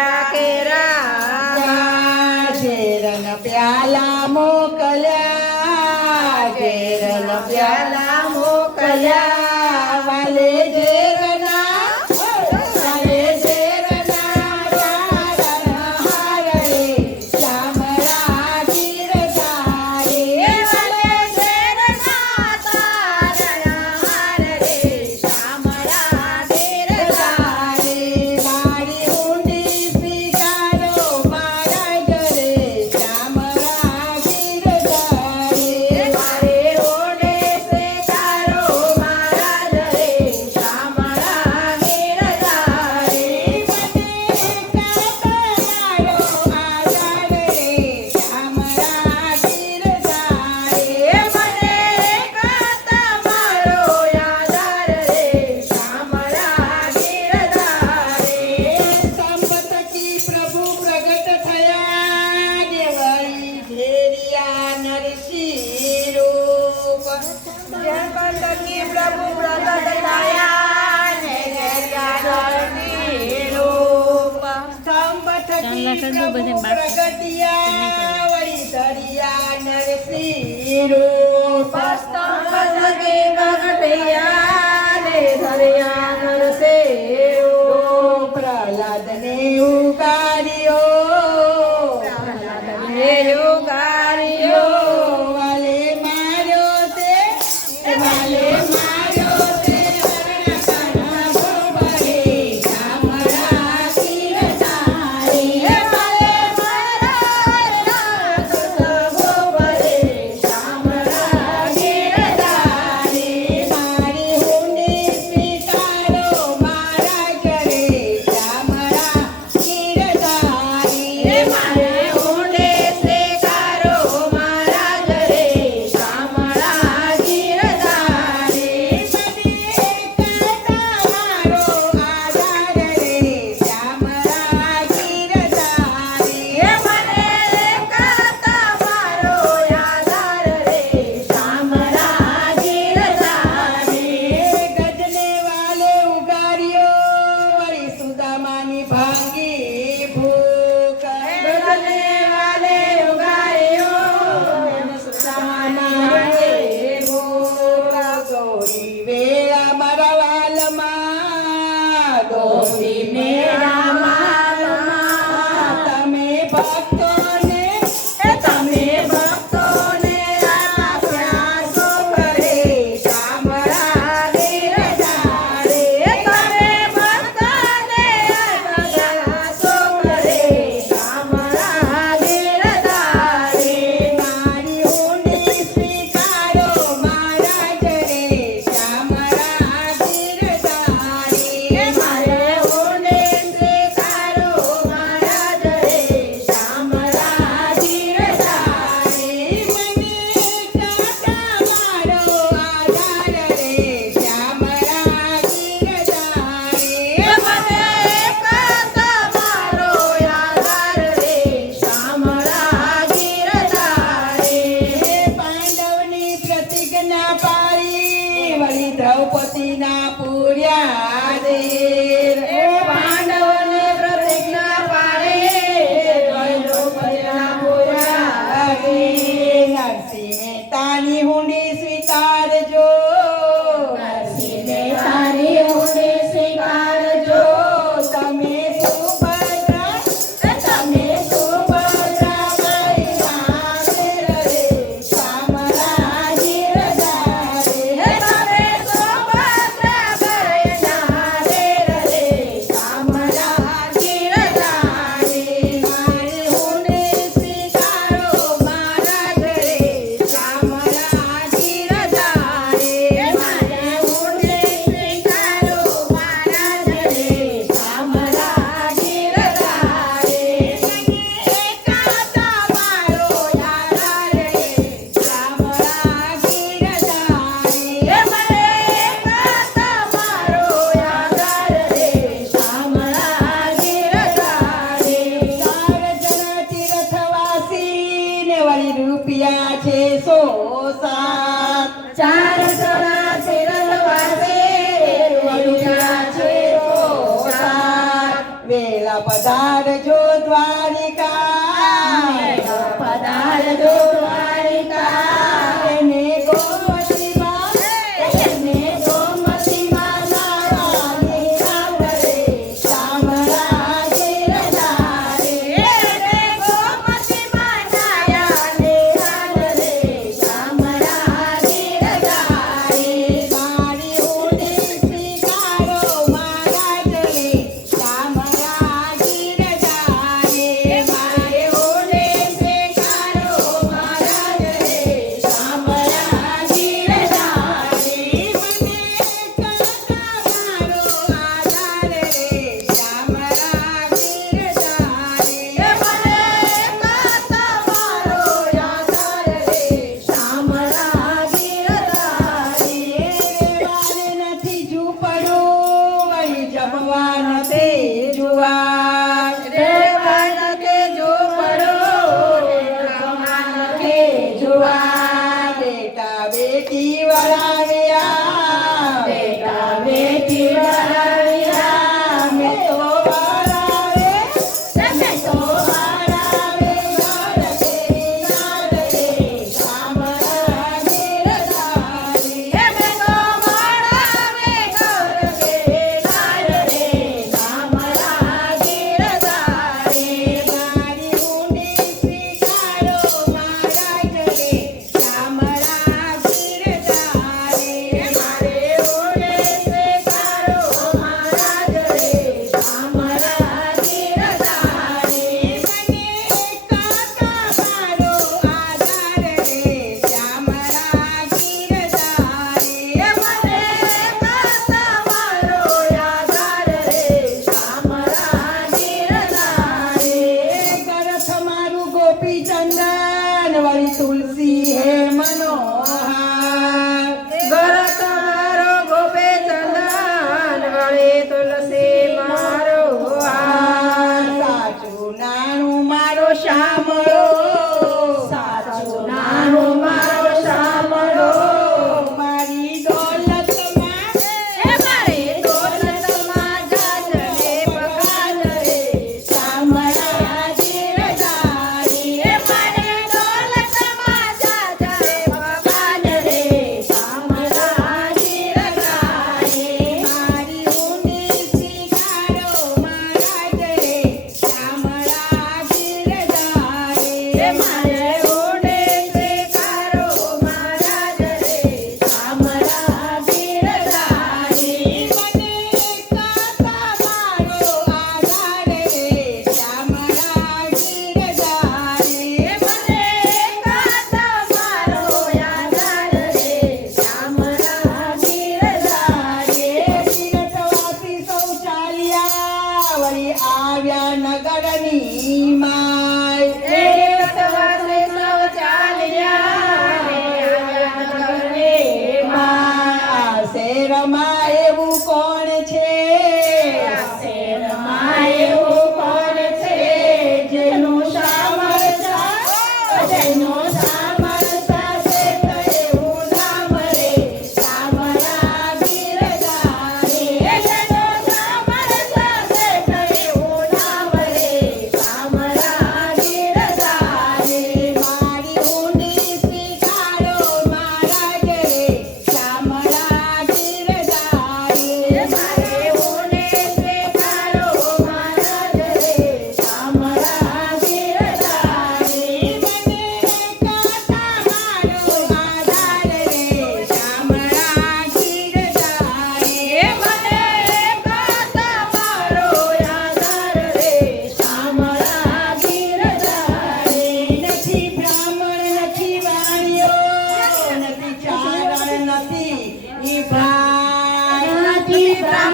મોકલ્યા કેરા ઝેરન પ્યાલા મોકલ્યા ઝેરન પ્યાલા મોકલ્યા વાલે ઝેરના વાલે ઝેરના ચારણ હાર રે ચામડા ગીરધારે વાલે ઝેરના તારણ હાર રે ચામડા ગીરધારે મારી ઊંડી સ્વીકારો મારા ઘરે ચામડા ગીરધારે મારે ઓડે સ્વીકારો મારા ઘરે ચામડા ગીરધારે મને કાતા મારો આધાર રે ચામડા ગીરધારે સંપત કી પ્રભુ પ્રગટ થયા દેવળી ઘેરિયા નરસિંહ રૂપ જયકંદકી પ્રભુ પ્રગટ થયા ને ઘેર્યા નરસિંહ રૂપ સંપત કી પ્રભુ પ્રગટિયા વળી ધરિયા નરસિંહ રૂપ સ્તંભ પ્રગટ્યા ને ધર્યા નરસિંહ રૂપ પ્રહલાદને ઉગાર્યો પ્રહલાદને ઉગાર્યો વાલે માર્યો તે વાલે માર્યો તે હરણા ભોબરે ચામડા ગીરધારે વાલે મારા સગો ભરે ચામડા ગીરધારે મારી ઊંડી સ્વીકારો મારા ઘરે ચામડા ગીરધારે મારે ઊંડે સ્વીકારો મારા ઘરે ચામડા ગીરધારે મને કાતા મારો આધાર રે ચામડા ગીરધારે ગજને વાલે ઉગાર્યો વળી સુદામાની ભાંગી ભૂખ ગગને વાલે ઉગાર્યો સુદામાની ભૂખ ગૌરી વેળા મારા વાલમાં ગોરી મેરા માલમાં તમે ભક્તોને તમે ભક્તોને આપ્યા સો કરે ચામડા ગીરધારે તમે ભક્તોને આપ્યા સો કરે ચામડા ગીરધારે મારી ઊંડી સ્વીકારો મારા ઘરે ચામડા ગીરધારે મારે ઊંડે મેળા પધારજો દ્વારિકા પધારજો દ્વારિકા એને ગોમતીમાં એને ગોમતીમાં નાવાની આવરે શામળા ગિરધારે એને ગોમતીમાં નાયાને આવરે શામળા ગિરધારે મારી ઊંડી સ્વીકારો મહારાજને શામળા ગિરધારે મારે ઓલે સ્વીકારો મહારાજને શામળા ગિરધારે મને કાકા મારો આધાર રે શામળા ગિરધારે મને કાકા મારો આધાર રે શામળા ગિરધારે વારે નથી ઝૂંપડું વળી જમવાનો તે જુવાર રેવાન કે જો પડો રેવાન કે જુવાર બેટા બેટી વળાવ્યા બેટા બેટી વરાવ્યા અમે તો વળાવે તમે તો વળાવે ઘર કેરી નાદ રે શામળા ગિરધારી એમે તો વડાવે ઘર કે નાર રે શામળા ગિરધારે મારી ઊંડી સ્વીકારો મહારાજ રે શામળા ગિરધારી મારે ઓલે સ્વીકારો મહારાજ રે શામળા ગિરધારે મને કાકા મારો આધાર રે શામળા ગિરધારી મને કાકા મારો આધાર રે શામળા ગિરધારે ગરથ મારું ગોપી ચંદન વળી તુલસી હે મનોહાર ભરત મારો ગોપે ચંદન વળે તુલસી મારો હાર સાચું નાનું મારો શામળો સાચું નાનું મારો શામળો મારી દોલતમાં એ મારે દોલતમાં જાજરે પખાલ રે શામળા ગિરધારી એ મારે દોલતમાં જાજરે પખાલ રે શામળા ગિરધારી મારી ઊંડી સ્વીકારો મહારાજ રે શામળા ગિરધારી એ મારે ઓડે સ્વીકારો મહારાજ રે શામળા ગિરધારી મને કાકા મારો આધાર રે શામળા ગિરધારી મને કાકા મારો આધાર રે શામળા ગિરધારી તીરથવાસી સૌ ચાલ્યા વળી આવ્યા નગરની માં